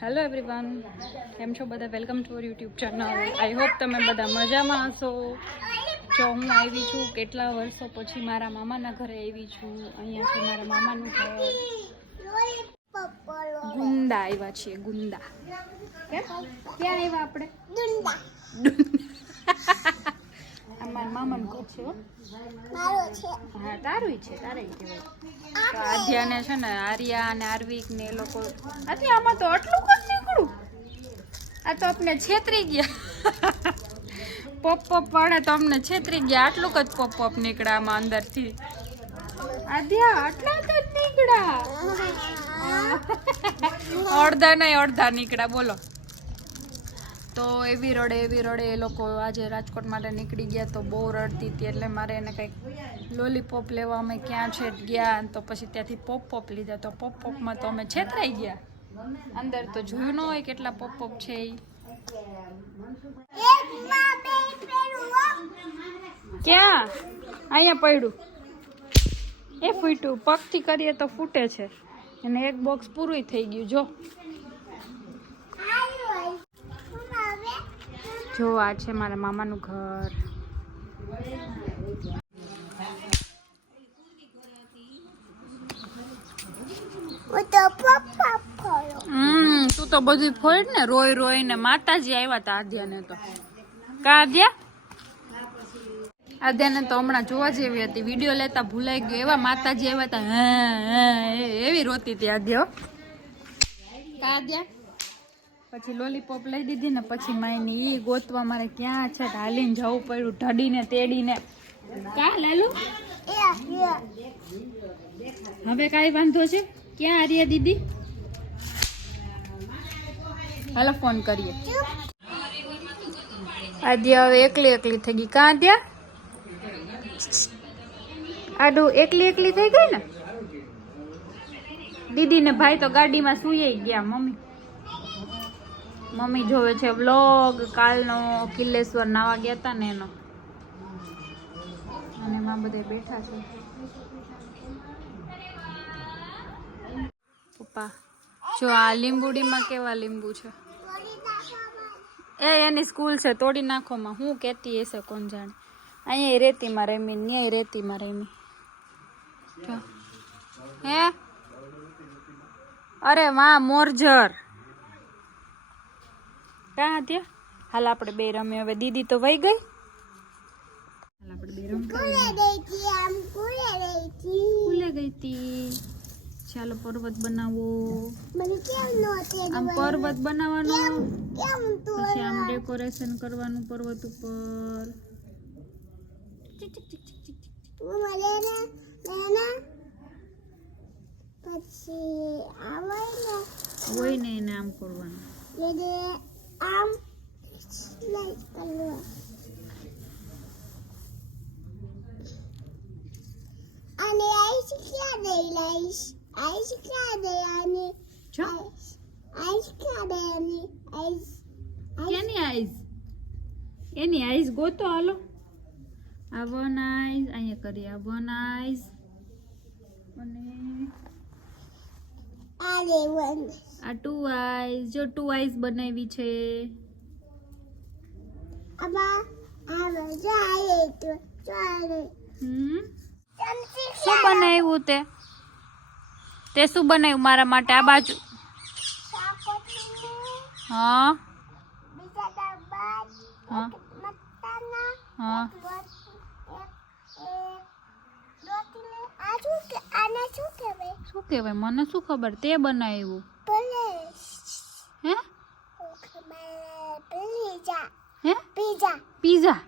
Hello everyone કેમ છો બધા? Welcome to our YouTube channel I hope તમે બધા મજામાં હશો. જો હું આવી છું કેટલા વર્ષો પછી મારા મામાના ઘરે આવી છું. અહીંયા છે મારા મામાનું ઘર. ગુંદા આવ્યા છીએ ગુંદા. ક્યાં આવ્યા આપણે? મારા મામાનું ઘર છે હો. હા તારું છે તારે કહેવાય. આધ્યાને છે ને આર્યા અને આર્વિક ને એ લોકો આથી આમાં તો આટલું તો અમને છેતરી ગયા. પોપ પોપ પડે તો અમને છેતરી ગયા. આટલું જ પોપ પોપ નીકળ્યા આમાં અંદરથી. આધ્યા આટલા જ નીકળ્યા. અડધા નહીં, અડધા નીકળ્યા. બોલો. તો એવી રડે એવી રડે એ લોકો આજે રાજકોટ માટે નીકળી ગયા તો બહુ રડતી હતી. એટલે મારે એને કંઈક લોલીપોપ લેવા અમે ક્યાં છે, ગયા. તો પછી ત્યાંથી પોપ પોપ લીધા. તો પોપ પોપમાં તો અમે છેતરાઈ ગયા. અંદર તો જોયું ન હોય, કેટલા પોપ છે ક્યાં? અહીંયા પડ્યું. એ ફૂટ્યું. પગથી કરીએ તો ફૂટે છે. અને એક બોક્સ પૂરું થઈ ગયું. જો. જો, આ છે મારા મામાનું ઘર હમ તું બધી ફોડ ને રોય રોય ને માતાજી આવ્યા હતા આધ્યાને તો. કા આધ્યા આધ્યાને તો હમણાં જોવા જેવી હતી વીડિયો લેતા ભૂલાઈ ગયો. એવા માતાજી આવ્યા હતા હા એવી રોતી હતી આધ્યા. કા આધ્યા પછી લોલીપોપ લઈ દીધી ને પછી માયની એ ગોતવા મારે ક્યાં છે હાલીને જવું પડ્યું ઢડીને તેડીને. કા લાલુ? હવે કાંઈ વાંધો છે? ક્યાં આર્યા દીદી? હાલો, ફોન કરીએ. આદ્યા હવે એકલી એકલી થઈ ગઈ. કાં આદ્યા આડું એકલી એકલી થઈ ગઈ ને? દીદી ને ભાઈ તો ગાડીમાં સુઈ ગયા, મમ્મી. મમ્મી જોવે છે વ્લોગ, કાલનો કિલ્લેશ્વર નાવા ગયા હતા ને એનો. અને એમાં બધા બેઠા છે. પપ્પા. જો આ લીંબુડીમાં કેવા લીંબુ છે? એ એની સ્કૂલ છે તોડી નાખોમાં. હું કહેતી હશે કોણ જાણે? અહીંયા રેતીમાં રમી ન્યાય રેતીમાં રમી. જો. હે? અરે વાહ મોરજર ક્યાં ત્યાં હાલ આપણે બે રમી હવે દીદી તો વહી ગઈ. હાલ આપણે બે રમી ખુલે ગઈ તી ચાલો પર્વત બનાવો. આમ પર્વત બનાવવાનો? પછી આમ ડેકોરેશન કરવાનું પર્વત ઉપર. હોય ને એને આમ કરવાનું. આમ અને આઈસ ક્યાં દે લાઈસ આઈસ ક્યાં દે અને જો આઈસ દે અને આઈસ ક્યાંની આઈસ એની આઈસ ગોતો હાલો આ વન આઈસ અહીંયા કરીએ આ વન આઈસ અને આરે વન આ ટુ આઈસ જો ટુ આઈસ બનાવી છે આમાં આવે જાય તો ચાલે હમ શું બનાવ્યું તે તે શું બનાવ્યું મારા માટે? આ બાજુ. શાકોતીનું હા. બીજા ડબ્બા હા. મત્તાના હા. શું કહેવાય? શું કહેવાય મને શું ખબર? તે બનાવ્યું. હે? હે? પીઝા. પીઝા.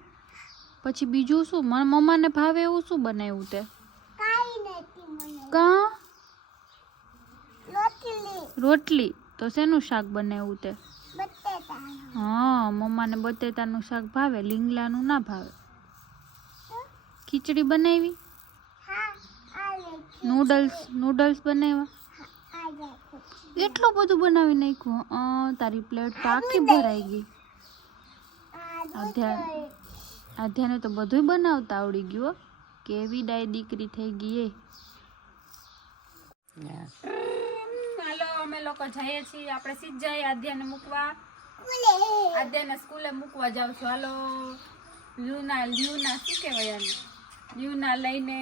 પછી બીજું શું? મને મમ્માને ભાવે એવું શું બનાવ્યું તે? કાઈ નથી મને. કા? રોટલી તો શેનું શાક બનાવ્યું તે? બટેટા હા મમ્માને બટેટાનું શાક ભાવે લીંગલાનું ના ભાવે? ખીચડી બનાવી? હા નૂડલ્સ નૂડલ્સ બનાવ્યા? એટલું બધું બનાવી નાખ્યું? તારી પ્લેટ તો આખી ભરાઈ ગઈ. આધ્યા અધ્યા આધ્યાને તો બધું બનાવતા આવડી ગયું હો. કેવી ડાય દીકરી થઈ ગઈ એ. અમે લોકો જઈએ છીએ. આપણે સીધા આદ્યાને મૂકવા. આદ્યાને સ્કૂલે મૂકવા જાઉં છું. હાલો. લ્યુના લ્યુના શું કહેવાય આને? લ્યુના લઈને.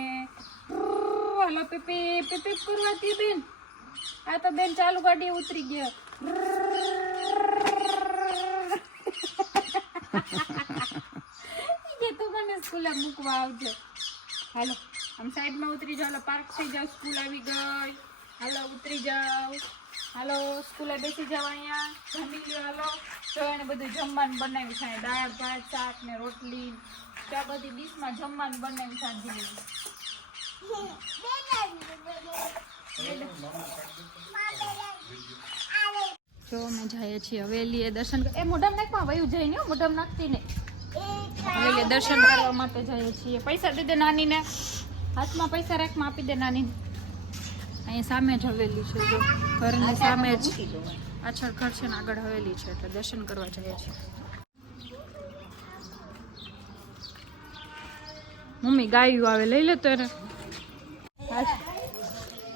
હાલો પીપી પીપી કરવાતી બેન. આ તો બેન ચાલુ ગાડી ઉતરી ગયો. કે તું મને સ્કૂલે મૂકવા આવજો. હાલો આમ સાઈડમાં ઉતરી જાઓ. હાલો પાર્ક થઈ જાઓ. સ્કૂલ આવી ગઈ. હાલો ઉતરી જાઓ. હાલો, સ્કૂલે બેસી જાવ અહીંયા. જમી લ્યો, હાલો. જો એને બધું જમવાનું બનાવ્યું છે. દાળ, ભાત, શાક ને રોટલી. ત્યાં બધી ડીશમાં જમવાનું બનાવ્યું છે આજે અમે જઈએ છીએ હવેલીએ દર્શન એ મોઢામાં નાખમાં વયું જાય ને મોઢામાં નાખતી ને હવેલીએ દર્શન કરવા માટે જઈએ છીએ. પૈસા દે દે નાનીને. હાથમાં પૈસા રાખમાં આપી દે નાનીને. અહીંયા સામે જ હવેલી છે જો. ઘરની સામે જ પાછળ ઘર છે ને આગળ હવેલી છે એટલે દર્શન કરવા જઈએ છીએ. મમ્મી ગાયું આવે, લઈ લે તો એને.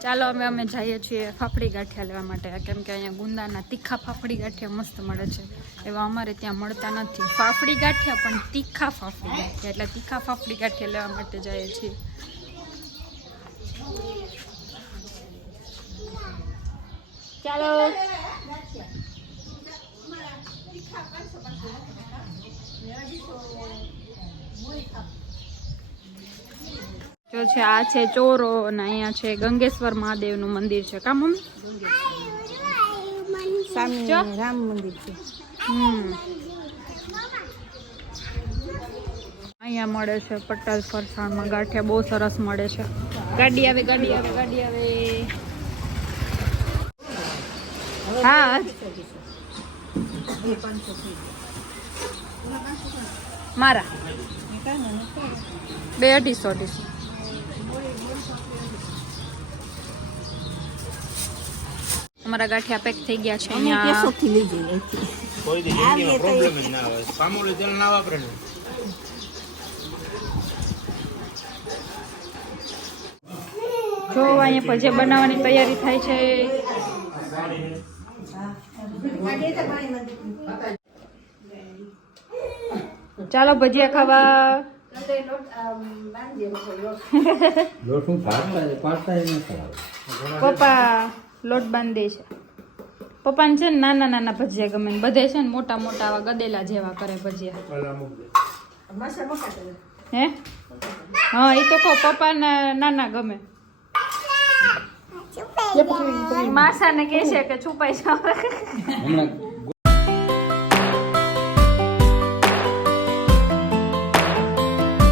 ચાલો અમે અમે જઈએ છીએ ફાફડી ગાંઠિયા લેવા માટે. કેમ કે અહીંયા ગુંદાના તીખા ફાફડી ગાંઠિયા મસ્ત મળે છે. એવા અમારે ત્યાં મળતા નથી. ફાફડી ગાંઠિયા, પણ તીખા ફાફડી ગાંઠિયા. એટલે તીખા ફાફડી ગાંઠિયા લેવા માટે જઈએ છીએ. ચાલો. જો છે આ છે ચોરો અને અહીંયા છે ગંગેશ્વર મહાદેવનું મંદિર છે. કા મમ્મી? રામ મંદિર છે. હમ. અહીંયા મળે છે પટેલ ફરસાણમાં ગાંઠિયા બહુ સરસ મળે છે. ગાડી આવે ગાડી આવે ગાડી આવે. હા. મારા. બે અઢીસો અઢીસો. અમારા ગાંઠિયા પેક થઈ ગયા છે અહીંયા. થી લઈ જઈએ. કોઈ દી જિંદગીમાં પ્રોબ્લેમ જ ના આવે. પામોલી તેલ ના વાપરે ને. જો અહીંયા ભજીયા બનાવવાની તૈયારી થાય છે. ચાલો ભજીયા ખાવા. પપ્પા લોટ બાંધે છે. પપ્પાને છે ને નાના નાના ભજીયા ગમે ને બધે છે ને મોટા મોટા આવા ગદેલા જેવા કરે ભજીયા. હે? હા એ તો કહો પપ્પાને નાના ગમે. માસાને કે છે કે છુપાઈ જાવ